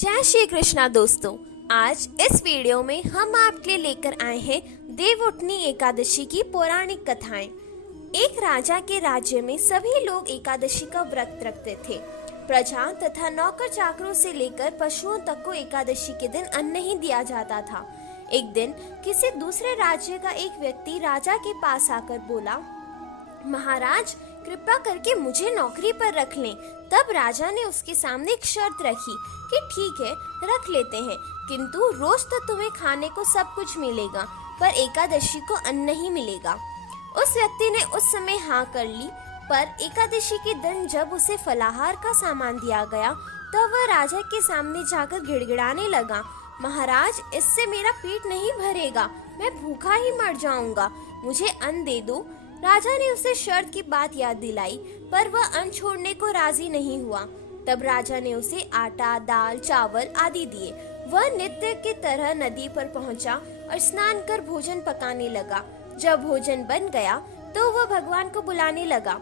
जय श्री कृष्णा दोस्तों। आज इस वीडियो में हम आपके लिए लेकर आए हैं देवउठनी एकादशी की पौराणिक कथाएं। एक राजा के राज्य में सभी लोग एकादशी का व्रत रखते थे। प्रजा तथा नौकर चाकरों से लेकर पशुओं तक को एकादशी के दिन अन्न नहीं दिया जाता था। एक दिन किसी दूसरे राज्य का एक व्यक्ति राजा के पास आकर बोला, महाराज कृपा करके मुझे नौकरी पर रख लें। तब राजा ने उसके सामने एक शर्त रखी कि ठीक है, रख लेते हैं, किंतु रोज तो तुम्हें खाने को सब कुछ मिलेगा, पर एकादशी को अन्न नहीं मिलेगा। उस व्यक्ति ने उस समय हाँ कर ली, पर एकादशी के दिन जब उसे फलाहार का सामान दिया गया तो वह राजा के सामने जाकर गिड़गिड़ाने लगा, महाराज इससे मेरा पेट नहीं भरेगा, मैं भूखा ही मर जाऊंगा, मुझे अन्न दे दो। राजा ने उसे शर्त की बात याद दिलाई, पर वह अन्न छोड़ने को राजी नहीं हुआ। तब राजा ने उसे आटा, दाल, चावल आदि दिए। वह नित्य की तरह नदी पर पहुंचा और स्नान कर भोजन पकाने लगा। जब भोजन बन गया तो वह भगवान को बुलाने लगा,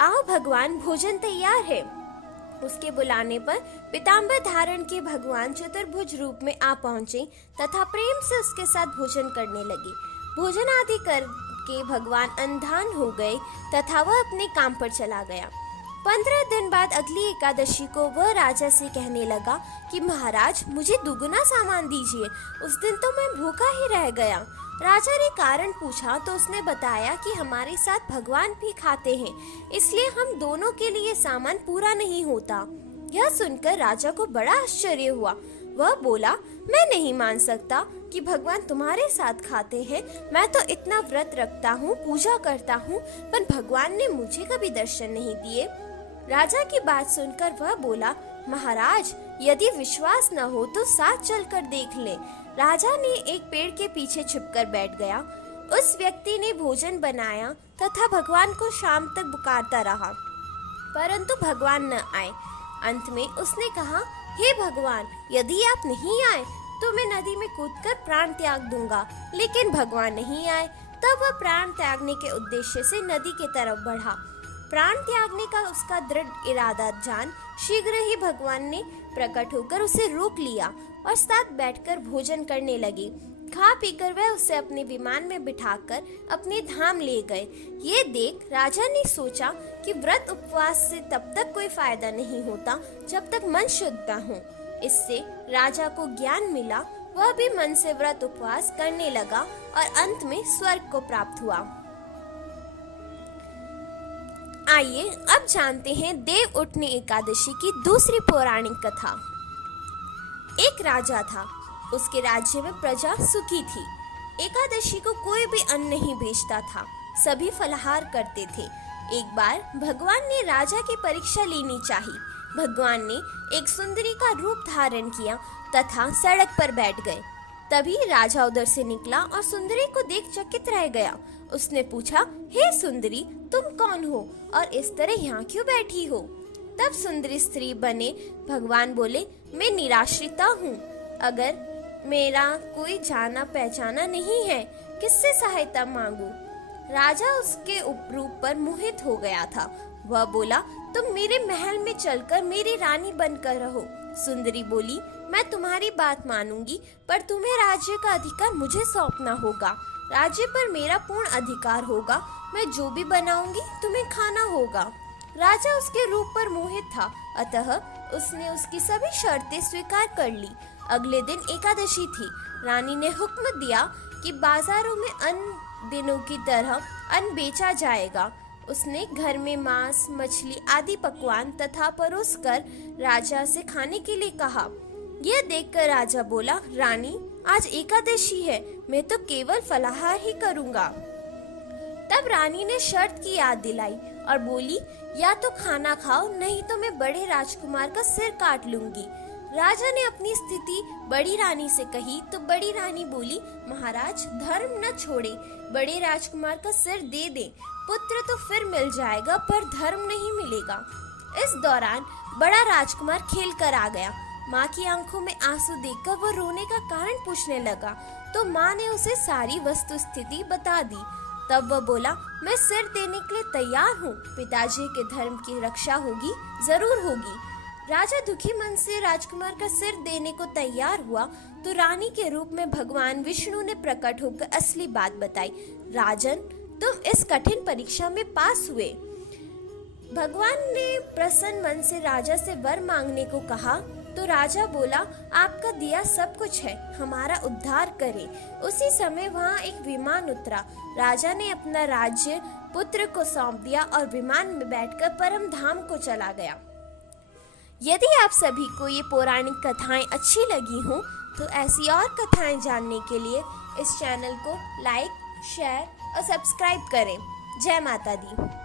आओ भगवान, भोजन तैयार है। उसके बुलाने पर पीताम्बर धारण के भगवान चतुर्भुज रूप में आ पहुंचे तथा प्रेम से उसके साथ भोजन करने लगे। भोजन आदि करके भगवान अंधान हो गए तथा वह अपने काम पर चला गया। 15 दिन बाद अगली एकादशी को वह राजा से कहने लगा कि महाराज मुझे दुगुना सामान दीजिए, उस दिन तो मैं भूखा ही रह गया। राजा ने कारण पूछा तो उसने बताया कि हमारे साथ भगवान भी खाते हैं, इसलिए हम दोनों के लिए सामान पूरा नहीं होता। यह सुनकर राजा को बड़ा आश्चर्य हुआ। वह बोला, मैं नहीं मान सकता कि भगवान तुम्हारे साथ खाते हैं। मैं तो इतना व्रत रखता हूँ, पूजा करता हूँ, पर भगवान ने मुझे कभी दर्शन नहीं दिए। राजा की बात सुनकर वह बोला, महाराज यदि विश्वास न हो तो साथ चलकर देख लें। राजा ने एक पेड़ के पीछे छिपकर बैठ गया। उस व्यक्ति ने भोजन बनाया तथा भगवान को शाम तक पुकारता रहा, परंतु भगवान न आए। अंत में उसने कहा, हे भगवान, यदि आप नहीं आए तो मैं नदी में कूदकर प्राण त्याग दूंगा। लेकिन भगवान नहीं आए। तब वह प्राण त्यागने के उद्देश्य से नदी की तरफ बढ़ा। प्राण त्यागने का उसका दृढ़ इरादा जान शीघ्र ही भगवान ने प्रकट होकर उसे रोक लिया और साथ बैठकर भोजन करने लगे। खा पीकर वह उसे अपने विमान में बिठाकर अपने धाम ले गए। ये देख राजा ने सोचा कि व्रत उपवास से तब तक कोई फायदा नहीं होता जब तक मन शुद्ध न हो। इससे राजा को ज्ञान मिला। वह भी मन से व्रत उपवास करने लगा और अंत में स्वर्ग को प्राप्त हुआ। आइए अब जानते हैं देवउठनी एकादशी की दूसरी पौराणिक कथा। एक राजा था, उसके राज्य में प्रजा सुखी थी। एकादशी को कोई भी अन्न नहीं बेचता था, सभी फलाहार करते थे। एक बार भगवान ने राजा की परीक्षा लेनी चाहिए। भगवान ने एक सुंदरी का रूप धारण किया तथा सड़क पर बैठ गए। तभी राजा उधर से निकला और सुंदरी को देख चकित रह गया। उसने पूछा, हे सुंदरी, तुम कौन हो और इस तरह यहाँ क्यों बैठी हो? तब सुंदरी स्त्री बने भगवान बोले, मैं निराश्रिता हूँ। अगर मेरा कोई जाना पहचाना नहीं है, किससे सहायता मांगू? राजा उसके रूप पर मोहित हो गया था। वह बोला, तुम मेरे महल में चलकर मेरी रानी बनकर रहो। सुंदरी बोली, मैं तुम्हारी बात मानूंगी, पर तुम्हें राज्य का अधिकार मुझे सौंपना होगा। राज्य पर मेरा पूर्ण अधिकार होगा। मैं जो भी बनाऊंगी तुम्हें खाना होगा। राजा उसके रूप पर मोहित था, अतः उसने उसकी सभी शर्तें स्वीकार कर ली। अगले दिन एकादशी थी। रानी ने हुक्म दिया कि बाजारों में अन्य दिनों की तरह अन्न बेचा जाएगा। उसने घर में मांस, मछली आदि पकवान तथा परोसकर राजा से खाने के लिए कहा। यह देखकर राजा बोला, रानी आज एकादशी है, मैं तो केवल फलाहार ही करूंगा। तब रानी ने शर्त की याद दिलाई और बोली, या तो खाना खाओ, नहीं तो मैं बड़े राजकुमार का सिर काट लूंगी। राजा ने अपनी स्थिति बड़ी रानी से कही तो बड़ी रानी बोली, महाराज धर्म न छोड़े, बड़े राजकुमार का सिर दे दे। पुत्र तो फिर मिल जाएगा, पर धर्म नहीं मिलेगा। इस दौरान बड़ा राजकुमार खेल कर आ गया। माँ की आंखों में आंसू देखकर वह रोने का कारण पूछने लगा, तो माँ ने उसे सारी वस्तु स्थिति बता दी। तब वह बोला, मैं सिर देने के लिए तैयार हूँ, पिताजी के धर्म की रक्षा होगी, जरूर होगी। राजा दुखी मन से राजकुमार का सिर देने को तैयार हुआ तो रानी के रूप में भगवान विष्णु ने प्रकट होकर असली बात बताई। राजन, तुम इस कठिन परीक्षा में पास हुए। भगवान ने प्रसन्न मन से राजा से वर मांगने को कहा तो राजा बोला, आपका दिया सब कुछ है, हमारा उद्धार करें। उसी समय वहाँ एक विमान उतरा। राजा ने अपना राज्य पुत्र को सौंप दिया और विमान में बैठकर परम धाम को चला गया। यदि आप सभी को ये पौराणिक कथाएं अच्छी लगी हों तो ऐसी और कथाएं जानने के लिए इस चैनल को लाइक, शेयर और सब्सक्राइब करें। जय माता दी।